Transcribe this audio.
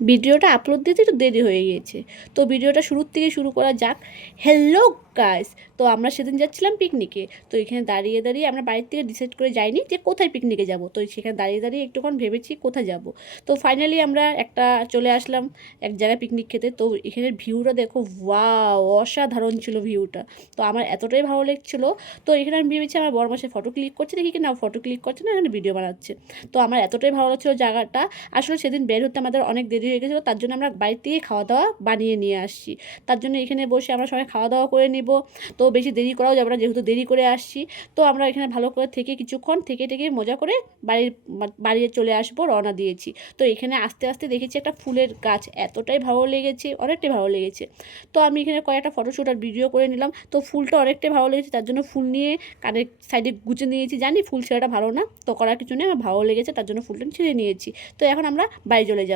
ভিডিওটা আপলোড দিতে একটু দেরি হয়ে গিয়েছে, তো ভিডিওটা শুরুর থেকে শুরু করা যাক। হ্যালো গাইস, তো আমরা সেদিন যাচ্ছিলাম পিকনিকে। তো এখানে দাঁড়িয়ে দাঁড়িয়ে আমরা বাড়ির থেকে ডিসাইড করে যাইনি যে কোথায় পিকনিকে যাব। তো সেখানে দাঁড়িয়ে দাঁড়িয়ে একটুক্ষণ ভেবেছি কোথায় যাব। তো ফাইনালি আমরা একটা চলে আসলাম এক জায়গায় পিকনিক খেতে। তো এখানের ভিউটা দেখো, ওয়াও, অসাধারণ ছিল ভিউটা। তো আমার এতটাই ভালো লাগছিলো। তো এখানে আমি ভেবেছি আমার বড় মাসে ফটো ক্লিক করছে, দেখি কি না ফটো ক্লিক করছে না, এখানে ভিডিও বানাচ্ছে। তো আমার এতটাই ভালো লাগছিলো জায়গাটা। আসলে সেদিন বের হতে আমাদের অনেক দেরি হয়ে গেছিলো, তার জন্য আমরা বাড়ি থেকে খাওয়া দাওয়া বানিয়ে নিয়ে আসছি। তার জন্য এখানে বসে আমরা সবাই খাওয়া দাওয়া করে নিব। তো বেশি দেরি করাও যাবে না, যেহেতু দেরি করে আসছি। তো আমরা এখানে ভালো করে থেকে কিছুক্ষণ থেকে মজা করে বাড়ি চলে আসবো, রওনা দিয়েছি। তো এখানে আস্তে আস্তে দেখেছি একটা ফুলের গাছ, এতটাই ভালো লেগেছে, অনেকটাই ভালো লেগেছে। তো আমি এখানে কয়েকটা ফটোশ্যুট আর ভিডিও করে নিলাম। তো ফুলটা অনেকটাই ভালো লেগেছে, তার জন্য ফুল নিয়ে কানের সাইডে গুছিয়ে নিয়েছি। জানি ফুল ছেঁড়াটা ভালো না, তো করার কিছু নেই, আমার ভালো লেগেছে তার জন্য ফুলটা ছিঁড়ে নিয়েছি। তো এখন আমরা বাড়ি চলে যাব।